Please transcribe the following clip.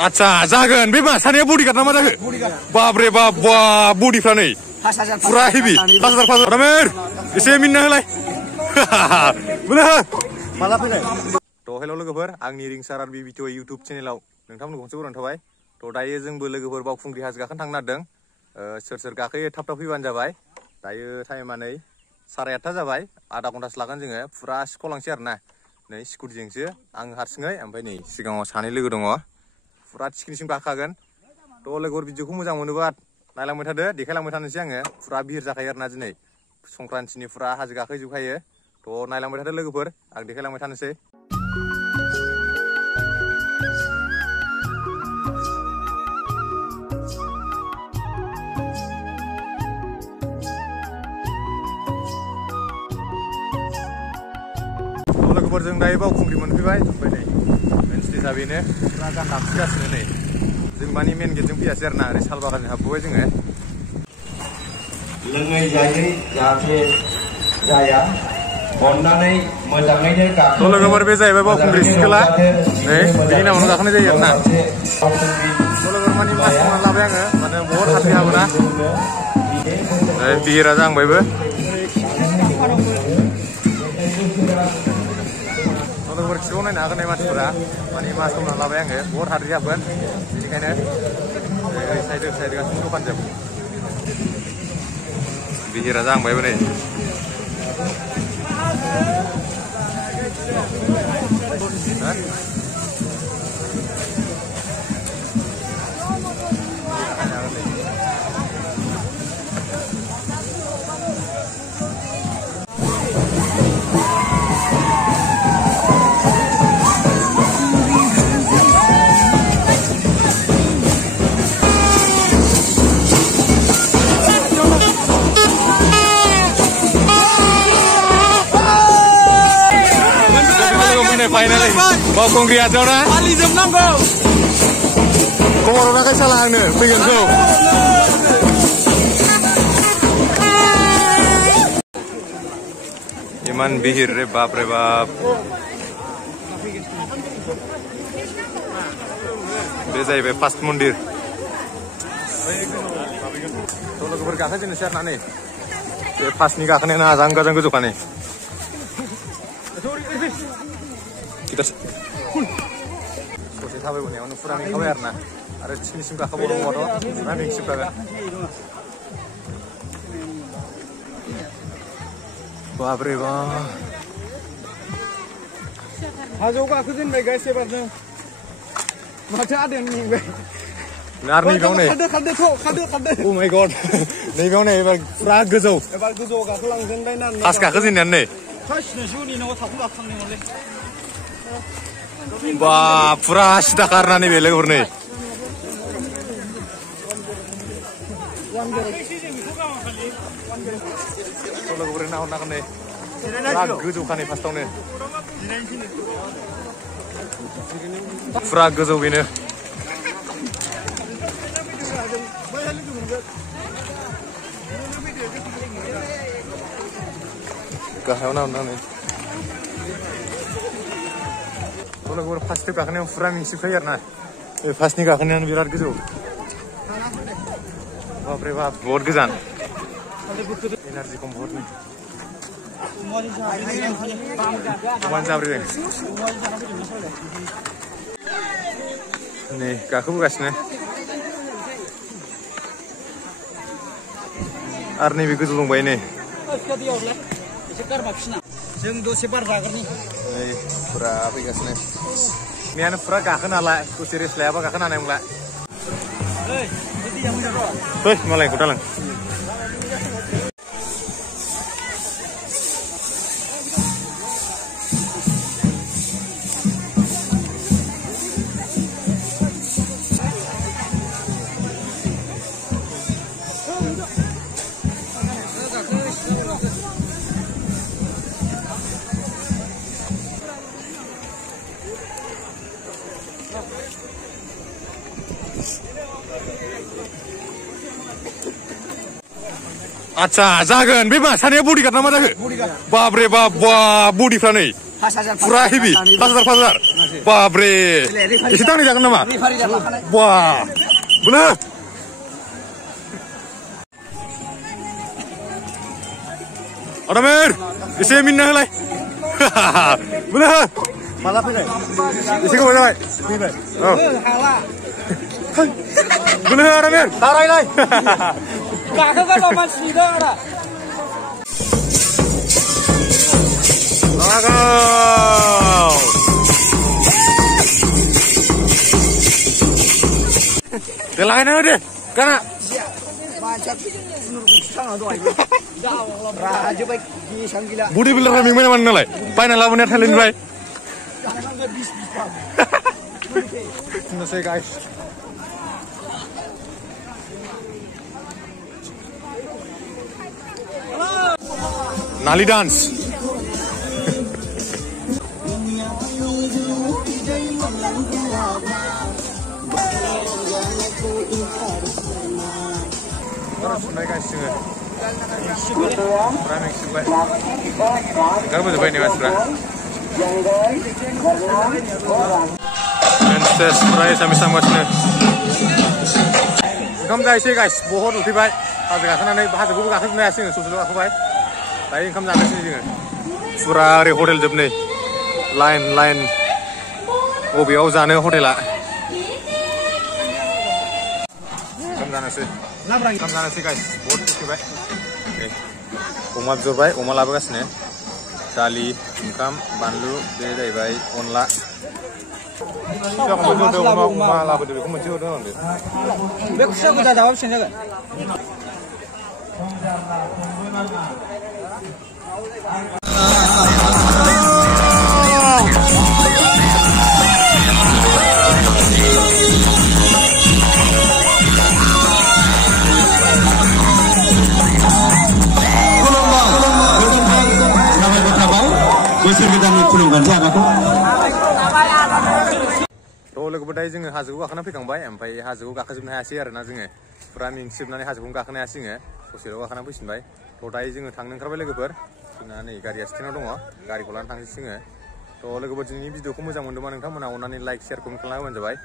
आच्छा जागोन बे मा सानैया बडिगार्ड ना मा जाखो बाप रे बाप बा बडिफ्रा नै पुरा हेभि 5000 रामेर एसे मिनना होलाय बोलो माला फैनाय थ' हेल' लोगोफोर आंनि रिंसार आर बिबिटि इउटुब चेनेलाव नोंथांमोनखौ खनसे बरायनाय थाबाय थ' दायो जोंबो लोगोफोर बावखुंग्रि हाजो गाखोनो थांनो नागिरदों सोर सोर गाखोयो थाब थाब फैबानो जाबाय दायो टाइमा नै 8:30 जाबाय आधा घन्टासो लागोन जोङो पुरा सिख'लांसै आरो ना नै स्कुटिजोंसो आं हारसिङै ओमफ्राय नै सिगाङाव सानै लोगो दङ पुरा थिखिनिसिम गाखोखागोन थ' लोगोफोर भिडिअखौ मोजां मोनोबा नायलांबाय थादो देखायलांबाय थानोसै आङो पुरा भिर जाखायो आरोना दिनै संक्रान्तिनि पुरा हाजो गाखोजोबखायो थ' नायलांबाय थादो लोगोफोर आं देखायलांबाय थानोसै लोगोफोरजों दायो बावखुंग्रि मोनफैबाय ओमफ्राय नै मेन स्टेजआ बेनो पुरा गाखोगासिनो नै जों मानि मेन गेटजों फैयासै आरोना ओरै सालबागानजों हाबबोबाय जोङो लोङै जायै जाहाथे जाया अननानै मोजाङैनो गाखो थ' लोगोफोर बे जाहैबाय बावखुंग्रि सिखोला नै बेनि नामावनो गाखोनाय जायो आरोना थ' लोगोफोर मानि मास खालामनानै लाबाय आङो माने बहुद हाद्रि हाबोना बिहिरा जाहांबायबो लोगोफोर खिबाव नायनो हागोन मानसिफोरा माने मास खालामनानै लाबाय आङो बहुद हाद्रि हाबगोन बेनिखायनो ओरै साइड गासिबो दखानजों बिहिरा जाहांबायबो नै फाइनालि बावखुंग्रि हाजोआव ना फालिजोबनांगौ खबर हराखै साला आंनो फैगोनखौ इमान बिहिर रे बाप बे जाहैबाय फार्स्ट मन्दिर थ' लोगोफोर गाखोजेननोसै आरोना नै बे फार्स्टनि गाखोनायानो आजां गाजां गोजौखानै ससे थाबायबोनायावनो फुरा मेंखाबाय आरोना आरो थिखिनिसिम गाखोबावनांगौबाथ' फुरा मेंसिबखागोन बाब्रे बा हाजोआव गाखोजेनबाय गाइस एबारनो माथो आदायानो मेंबाय आरो नैबेयाव नै खारदो अ माय गड नैबेयाव नै एबार फुरा गोजौ एबार गोजौआव गाखोलांजेनबाय ना फार्स्ट गाखोजेननायानो नै बा पुरा सिदा खारना नैबे लोगोफोर नै लोगोफोर नाहरनांगोन नै पुरा गोजौखा नै फार्स्टआवनो पुरा गोजौ बेनो गाहायाव नाहरनानै लोगोफोर फार्स्टआव गाखोनायाव फुरा मिन्थिखायो आरोना बे फार्स्टनि गाखोनायानो बिराद गोजौ बापरे बाप बहुत गोजान एनार्जि खम बहुत नै गाखोबोगासिनो आरो नैबे गोजौ दंबायो नै जों दसे बार जागोननि पुरा फैगासिनो मैयानो पुरा गाखोनो हाला दसे रेस्ट लायाबा गाखोनो हानाय नंला फै मालायखौ दालां आच्छा जागोन बे मा सानैया बडिगार्ड ना मा जाखो बाप रे बाप बा बडिफ्रा नै Pura heavy. 5,000. Babre. Isi tangan jangan nama. Wah. Bener. Ada mer. Isi minna helai. Bener. Malah pilih. Isi kau mana? Oh. Bener ada mer. Tarai lai. Kakak kan lawan sida ada. Lagau. Delain aja deh, karena Macam sangat doa itu. Ya Allah, raja baik di sanggila. budi bilar kami mana lah, panen lawannya talent baik. Jangan nggak bis. Selesai guys. Nali dance. Terus naik guys juga. Ramai juga. Kalau betul ini mas bro. Princess Prai sama-sama sini. Kamu guys, bohong lebih baik. Kalau kita sana naik bahasa gue bukan naik sini, susul aku baik. Tapi kamu jangan sini juga. Pura hotel jam nih. Line. Oh biar uzane hotel lah. Kamu jangan sih. Kamu jangan sih guys. Bohong lebih baik. Oma jor baik, oma laba kasih nih. Dali, ikan, banlu, beda baik, onla. Siapa kamu jor deh, oma laba deh, kamu jor deh nanti. Bek siapa kita jawab sini kan? Logo badai जोङो हाजोखौ गाखोना फैखांबाय ओमफ्राय हाजोखौ गाखोजोबनो हायासै आरोना जोङो फुरा मेंसिबनानै हाजोखौ गाखोनो हायासै जोङो ससेल' गाखोना फैफिनबाय थ' दायो जोङो थांनो ओंखारबाय लोगोफोर जोंना नै गारिया स्टेन्डआव दङ गारिखौ लानानै थांसै जोङो थ' लोगोफोर दिनैनि भिडिअखौ मोजां मोनदोंबा नोंथांमोना अननानै लाइक शेयार कमेन्ट खालामना होबानो जाबाय